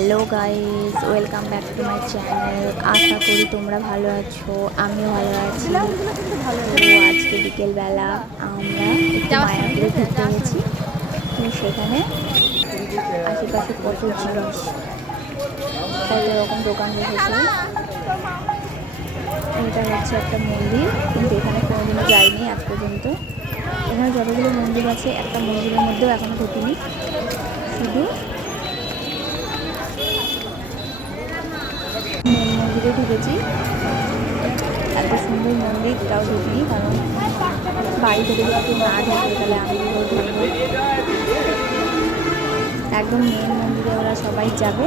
Hello guys, welcome back to my channel. আশা করি তোমরা ভালো আছো, আমিও ভালো আছি। তো আজকে বিকেলবেলা আমরা একটু মায়াপুরে ঘুরতে গেছি। তো সেখানে আশেপাশে কত জিনিস, কত রকম দোকান বসেছে। এটা হচ্ছে একটা মন্দির, কিন্তু এখানে কোনোদিনও যাইনি আজ পর্যন্ত। এখানে যতগুলো মন্দির আছে, একটা মন্দিরের মধ্যেও এখনো ঢুকিনি। শুধু মেন মন্দিরে ঢুকেছি। এত সুন্দর মন্দির, তাও ঢুকিনি, কারণ বাড়ি থেকে যদি না ঢুকে তাহলে আমি ঢুকবো। একদম মেন মন্দিরে ওরা সবাই যাবে,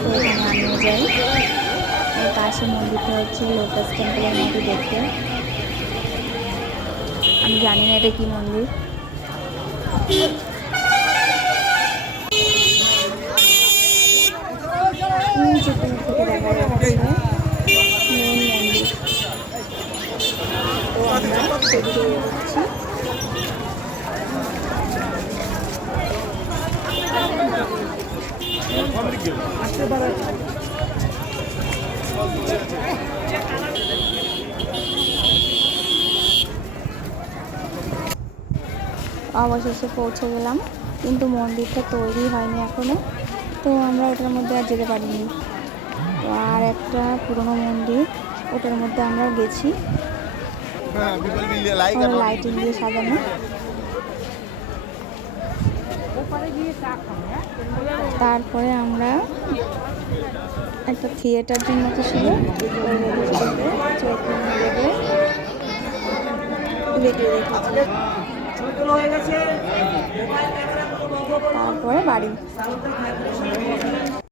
তো এখানে আমিও যাই। এর পাশে মন্দিরটা হচ্ছে লোটাস টেম্পলের মতো দেখতে। আমি জানি না এটা কি মন্দির। থেকে দেখা যাচ্ছে মেন মন্দির। তো আমরা সেদিকে এগোচ্ছি। অবশেষে পৌঁছে গেলাম, কিন্তু মন্দিরটা তৈরি হয়নি এখনো, তো আমরা ওটার মধ্যে আর যেতে পারিনি। তো আর একটা পুরনো মন্দির, ওটার মধ্যে আমরাও গেছি। লাইটিং দিয়ে সাজানো। তারপরে আমরা একটা থিয়েটার মতো ছিল, তারপরে বাড়ি।